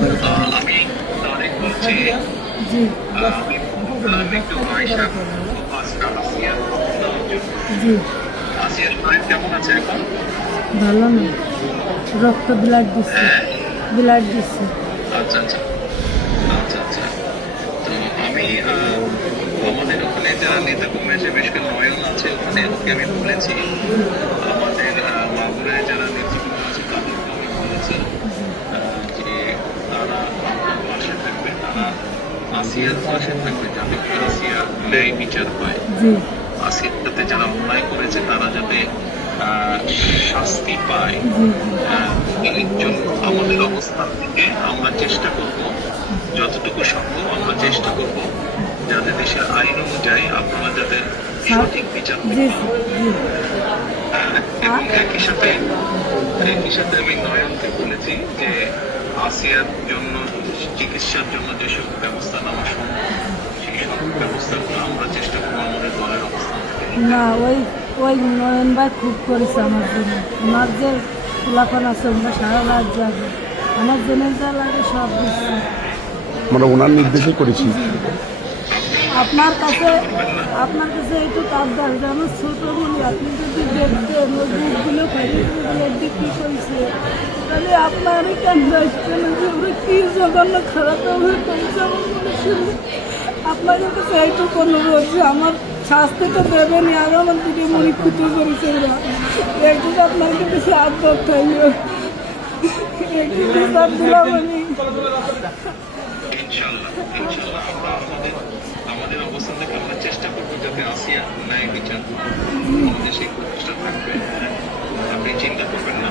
আমি তারেক বলছি আমি একটু জি আসিয়ার মায়ের কেমন আছে এখন ভালো না। রক্ত ব্লাড দিচ্ছে ব্লাড দিচ্ছে আচ্ছা আচ্ছা। আচ্ছা আচ্ছা তো আমি আমাদের ওখানে যারা নেতা কর্মী আছে, বেশ নয়ন আছে, ওখানে ওকে আমি বলেছি আমাদের আহ, মাগুরায় যারা নেতৃত্ব আছে তাদেরকে আমি বলেছি আহ, যে তারা আমার পাশে থাকবে তারা আসিয়ার পাশে থাকবে যাতে আসিয়া ন্যায় বিচার পায়। সাথে যারা অন্যায় করেছে তারা যাতে শাস্তি পায়। জন্য আমাদের অবস্থান থেকে আমরা চেষ্টা করব যতটুকু সম্ভব আমরা চেষ্টা করব যাতে দেশের আইন অনুযায়ী আপনারা যাতে সঠিক বিচার এবং একই সাথে একই সাথে আমি নয়নকে বলেছি যে আসিয়ার জন্য চিকিৎসার জন্য যেসব ব্যবস্থা নেওয়া সম্ভব সেই সব ব্যবস্থাগুলো আমরা চেষ্টা করব আমাদের দলের অবস্থান থেকে না ওই ওই নয়ন ভাই খুব করেছে আমার জন্য। আমার যে ফুলাফান আছে ওরা সারা রাত যাবে আমার জন্য যা লাগে সব দিচ্ছে। আমরা ওনার নির্দেশে করেছি। আপনার কাছে আপনার কাছে একটু কাজ দরকার আমার ছোট বলি আপনি যদি দেখতেন ওই বুকগুলো বিক্রি করেছে তাহলে আপনারই কেন আসছেন যে ওরা কি জঘন্য খারাপ হবে আমার মনে শুনে? আপনাদের কাছে এইটুকু অনুরোধ যে আমার শাস্তি তো দেবেনি আর আমার দিকে মনে ক্ষতি করেছে ওরা একটু আপনার কাছে আবদার থাকবে একটু বিচার দিলাম আমি চেষ্টা করব থাকবে। আপনি চিন্তা করবেন না।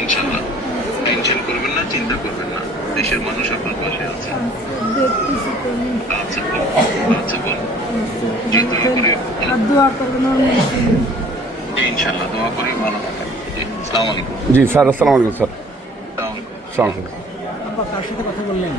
ইনশাল্লাহ টেনশন করবেন না চিন্তা করবেন না। দেশের মানুষ আপনার পাশে আছে। আচ্ছা আচ্ছা জি দোয়া করে ইনশাল্লাহ দোয়া ভালো থাকেন। জি আসসালামু আলাইকুম। জি স্যার আসসালামু আলাইকুম স্যার। আসসালামু আলাইকুম। কার সাথে কথা বললেন?